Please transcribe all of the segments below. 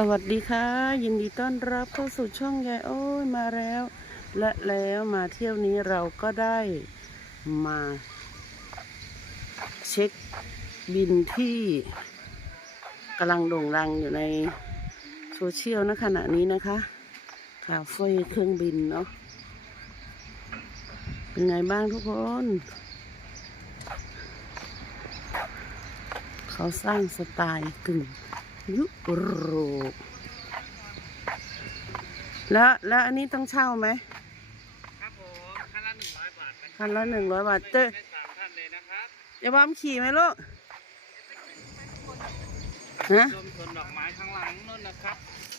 สวัสดีค่ะ ยินดีต้อนรับเข้าสู่ช่องยายโอ้ยมาแล้ว และแล้วมาเที่ยวนี้เราก็ได้มาเช็คบินที่กำลังโด่งดังอยู่ในโซเชียลณขณะนี้นะคะคาเฟ่เครื่องบินเนาะเป็นไงบ้างทุกคน เขาสร้างสไตล์กึ่งยุโรป แล้วแล้วอันนี้ต้องเช่าไหมครับผมคันละหนึ่งร้อยบาทนะคันละหนึ่งร้อยบาทเจ๊ให้สามท่านเลยนะครับจะบ้ามขี่ไหมลูกฮะชมสวนดอกไม้ข้างหลังนู่นนะครับ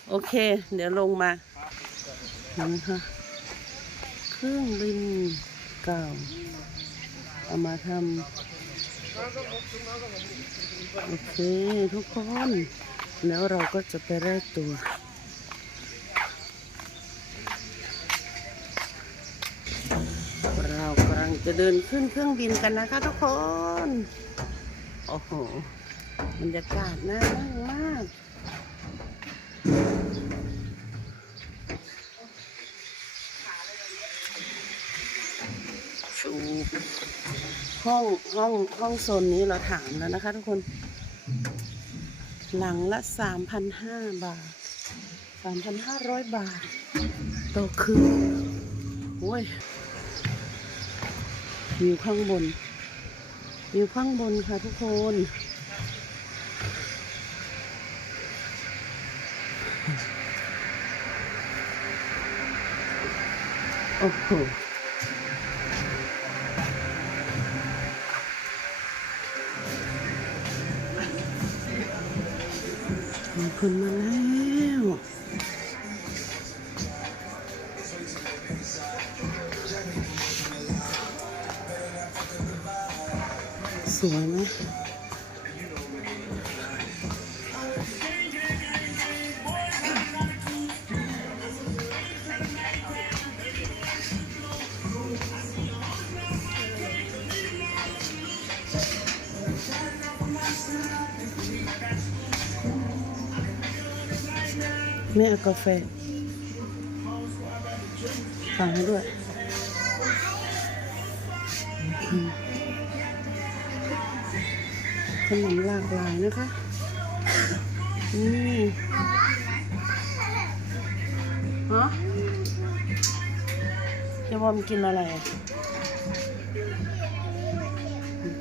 โอเค เดี๋ยวลงมาครับนะคะเครื่องบินเก่าเอามาทำโอเคทุกคน แล้วเราก็จะไปแลกตัว เรากำลัง จะเดินขึ้นเครื่องบินกันนะคะทุกคน โอ้โหบรรยากาศน่านั่งมาก ชูห้องห้องห้องโซนนี้เราถามแล้วนะคะทุกคน หลังละสามพันห้าบาทสามพันห้าร้อยบาทต่อคืนโอ้ย วิวข้างบน วิวข้างบนค่ะทุกคน โอ้โหมีคนมาแล้ว วยไหมแม่เอากาแฟฟังให้ด้วยอืม ขนมหลากหลายนะคะนี่ฮะจะบอมกินอะไร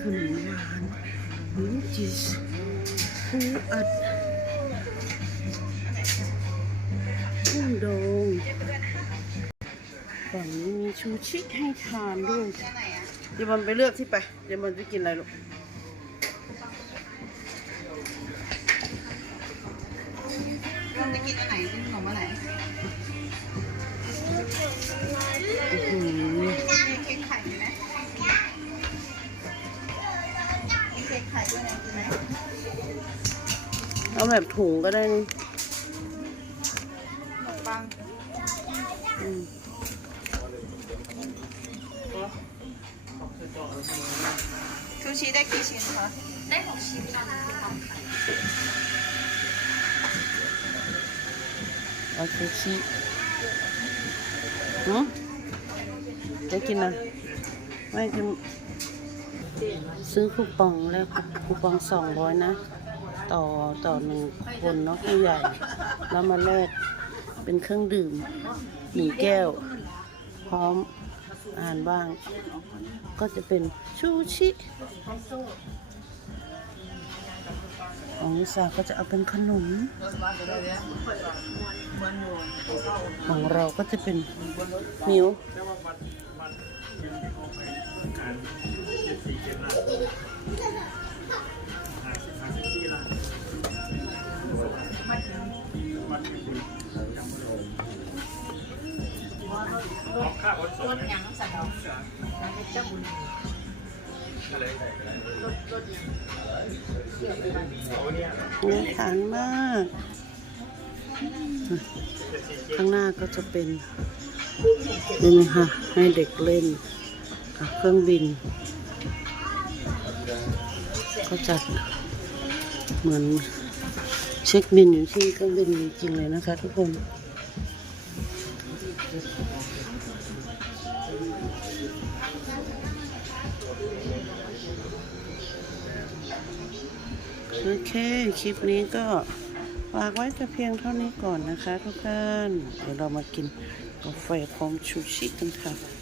ขนมหวานลิ้นจีสปูอัดกุ้งดองฝั่งนี้มีชูชิให้ทานด้วยเดี๋ยวมันไปเลือกที่ไป เดี๋ยวมันจะกินอะไรลูก เอาแบบถุงก็ได้นี่ขนมปังอืมชูชีได้กี่ชิ้นคะ ได้หกชิ้นค่ะเอาชูชิหืมจะกินอะไม่จะซื้อคูปองแล้วคูปองสองร้อยนะ ต่อต่อหนึ่งคนเนาะผู้ใหญ่ แล้วมาแลกเป็นเครื่องดื่มหนึ่งแก้ว พร้อมอาหารบ้าง ก็จะเป็นชูชิของนิสาก็จะเอาเป็นขนม ของเราก็จะเป็นมิว น่าทานมาก ข้างหน้าก็จะเป็นนี่นะคะให้เด็กเล่นกับเครื่องบิน ก็จัดเหมือน เช็คบินอยู่ที่เครื่องบินจริงเลยนะคะทุกคนโอเค คลิปนี้ก็ฝากไว้แต่เพียงเท่านี้ก่อนนะคะทุกท่าน เดี๋ยวเรามากินกาแฟพร้อมชูชิกันค่ะ